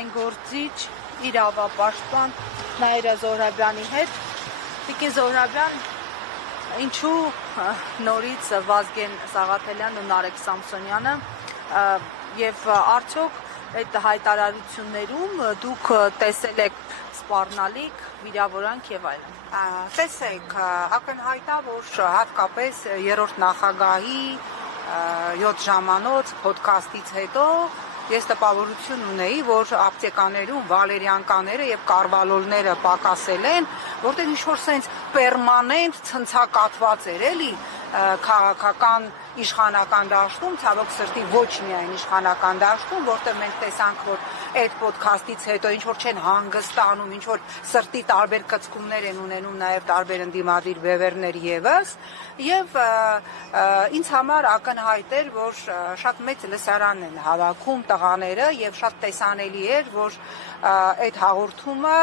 ազգային գործիչ, իրավապաշտպան Նաիրա Զոհրաբյանի հետ։ Տիկին Զոհրաբյան, ինչու նորից Վազգեն Սաղաթելյանն ու Նարեկ Սամսոնյանը եւ արդյոք այդ հայտարարություններում դուք տեսել եք սպառնալիք, վիրավորանք եւ այլն։ Տեսեք, ակնհայտ է, որ հատկապես երրորդ նախագահի 7 ժամանոց ոդքասթից հետո ես տպավորություն ունեի, որ ապտեկաներում վալերիանկաները եւ կարվալոլները պակասել են, որտեղ ինչ-որ սենց պերմանենտ ցնցակատված էր, էլի, քաղաքական իշխանական դաշտում, ցավոք սրտի ոչ միայն իշխանական դաշտում, որտեղ մենք տեսանք, որ այդ ոդքասթից հետո ինչ-որ չեն հանգստանում, ինչ-որ սրտի տարբեր կծկումներ են ունենում նաեւ տարբեր ընդդիմադիր բևեռներ եւս, եւ ինձ համար ակնհայտ էր, որ շատ մեծ լսարանն են հավաքում տղաները եւ շատ տեսանելի էր, որ այդ հաղորդումը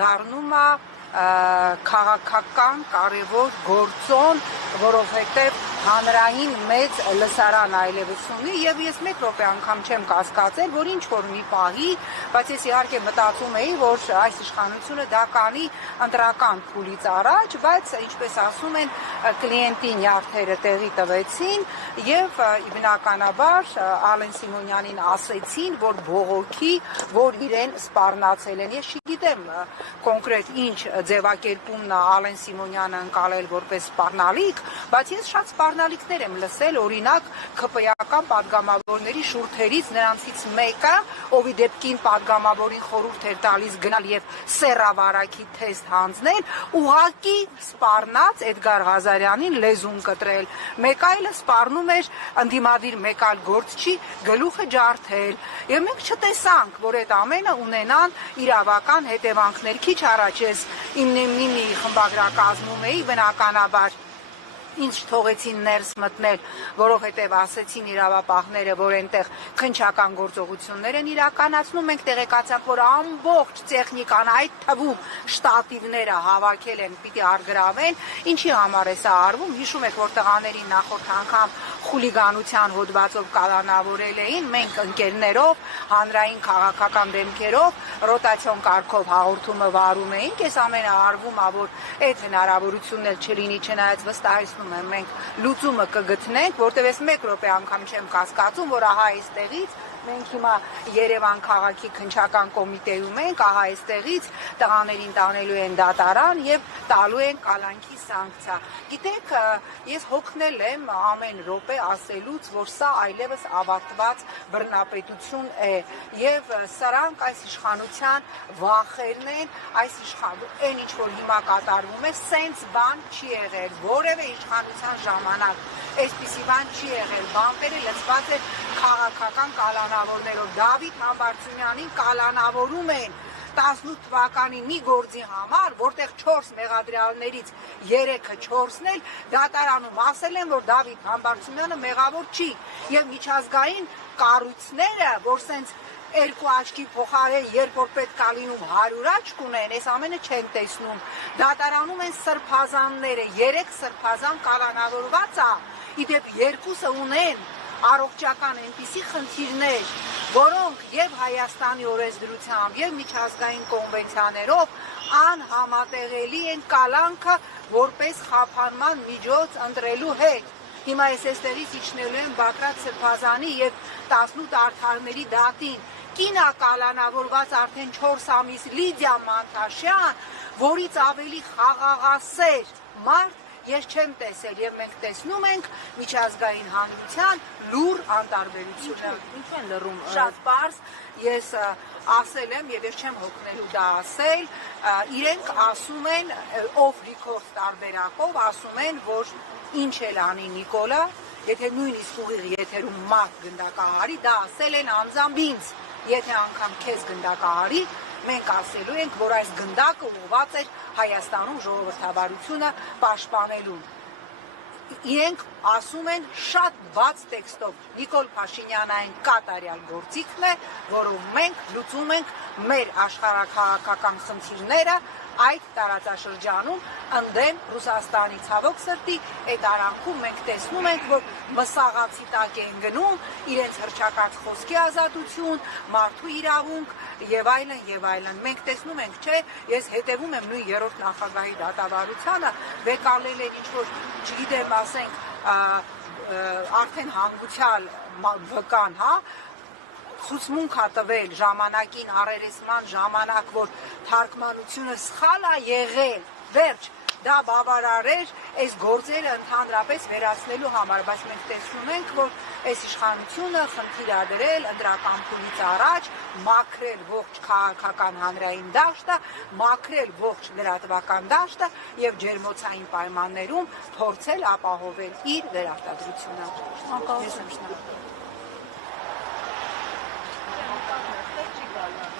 դառնում է քաղաքական կարևոր գործոն, որովհետև հանրային մեծ լսարան այլևս ունի եւ ես մեկ րոպե անգամ չեմ կասկածել, որ ինչ որ մի պահի, բայց ես իհարկե մտածում էի, որ այս իշխանությունը դա կանի ընտրական փուլից առաջ, բայց ինչպես ասում են, կլիենտի նյարդերը տեղի տվեցին եւ բնականաբար Ալեն Սիմոնյանին ասեցին, որ բողոքի, որ իրեն սպառնացել են։ Ես չգիտեմ կոնկրետ ինչ ձևակերպումն է Ալեն Սիմոնյանը ընկալել որպես սպառնալիք, բայց ես շատ սպառնալիքներ եմ լսել, օրինակ ԿՊ-ական падգամավորների շուրթերից նրանցից մեկը, ովի դեպքին падգամավորին խորհուրդ էր տալիս գնալ եւ սեռավարակի թեստ հանձնել, ուղակի սպառնած Էդգար Ղազարյանին լեզուն կտրել։ Մեկ այլը սպառնում էր ընդդիմադիր մեկ այլ գործչի գլուխը ջարդել։ Եվ մենք չտեսանք, որ այդ ամենը ունենան իրավական հետևանքներ։ Քիչ առաջ ես իմնի խմբագրակազմում էի, բնականաբար ինձ թողեցին ներս մտնել, որովհետև ասեցին իրավապահները, որ այնտեղ քննչական գործողություններ են իրականացնում, մենք տեղեկացանք, որ ամբողջ տեխնիկան, այդ թվում շտատիվները հավաքել են, պիտի արգրավեն, ինչի համար է սա արվում, հիշում եք, որ տղաներին նախորդ անգամ խուլիգանության հոդվածով կալանավորել էին, մենք ընկերներով, հանրային քաղաքական դեմքերով, ռոտացիոն կարգով հաղորդումը վարում էինք, այս ամենը արվում է, որ այդ հնարավորությունն էլ չլինի, չնայած վստահեցնում եմ, մենք լուծումը կգտնենք, որտեղ ես մեկ րոպե անգամ չեմ կասկածում, որ ահա այստեղից մենք հիմա Երևան քաղաքի քննչական կոմիտեում ենք, ահա այստեղից տղաներին տանելու են դատարան եւ տալու են կալանքի սանկցիա։ Գիտեք, ես հոգնել եմ ամեն րոպե ասելուց, որ սա այլևս ավարտված բռնապետություն է եւ սրանք այս իշխանության վախերն են, այս այն ինչ որ հիմա կատարվում է, սենց բան չի եղել, որևէ իշխանության ժամանակ այսպիսի բան չի եղել, բամպերը լցված է քաղաքական կալանավորներով, Դավիթ Համբարձումյանին կալանավորում են 18 թվականի մի գործի համար, որտեղ 4 մեղադրյալներից 3-ը 4-ն էլ դատարանում ասել են, որ Դավիթ Համբարձումյանը մեղավոր չի եւ միջազգային կառույցները, որ սենց երկու աչքի փոխարեն երբ որ պետք է լինում 100 աչք ունեն, այս ամենը չեն տեսնում։ Դատարանում են սրբազանները, 3 սրբազան կալանավորված է, իդեպ 2-ը ունեն առողջական այնպիսի խնդիրներ, որոնք եւ Հայաստանի օրենսդրությամբ եւ միջազգային կոնվենցիաներով անհամատեղելի են կալանքը որպես խափանման միջոց ընտրելու հետ։ Հիմա ես այստեղից իջնելու եմ Բագրատ Սրբազանի եւ 18 արդարների դատին։ Կինա կալանավորված արդեն 4 ամիս Լիդիա Մանտաշյան, որից ավելի խաղաղասեր մարդ ես չեմ տեսել եւ մենք տեսնում ենք միջազգային հանրության լուր անտարբերությունը։ Ինչ են լռում։ Շատ պարզ, ես ասել եմ եւ ես չեմ հոգնելու դա ասել, իրենք ասում են off record տարբերակով, ասում են, որ ինչ էլ անի Նիկոլա, եթե նույնիսկ ուղիղ եթերում մարդ գնդակահարի, դա ասել են անձամբ ինձ, եթե անգամ քեզ գնդակահարի, մենք ասելու ենք, որ այս գնդակը ուղղված էր Հայաստանում ժողովրդավարությունը պաշտպանելուն։ Իրենք ասում են շատ բաց տեքստով, Նիկոլ Փաշինյանային կատարյալ գործիքն է, որով մենք լուծում ենք մեր աշխարհաքաղաքական խնդիրները այդ տարածաշրջանում ընդդեմ Ռուսաստանի ցավոք սրտի այդ արանքում մենք տեսնում ենք, որ մսաղացի տակ են գնում իրենց հռչակած խոսքի ազատություն, մարդու իրավունք եւ այլն եւ այլն։ Մենք տեսնում ենք, չէ, ես հետևում եմ նույն երրորդ նախագահի դատավարությանը, վեկալել էր ինչ-որ, չգիտեմ, ասենք, արդեն հանգուցյալ վկան, հա, ցուցմունք է տվել ժամանակին առերեսման ժամանակ, որ թարգմանությունը սխալ է եղել, վերջ, դա բավարար էր այս գործերը ընդհանրապես վերացնելու համար, բայց մենք տեսնում ենք, որ այս իշխանությունը խնդիր է դրել ընտրական փուլից առաջ, մաքրել ողջ քաղաքական հանրային դաշտը, մաքրել ողջ լրատվական դաշտը եւ ջերմոցային պայմաններում փորձել ապահովել իր վերարտադրությունը։ Անկախություն։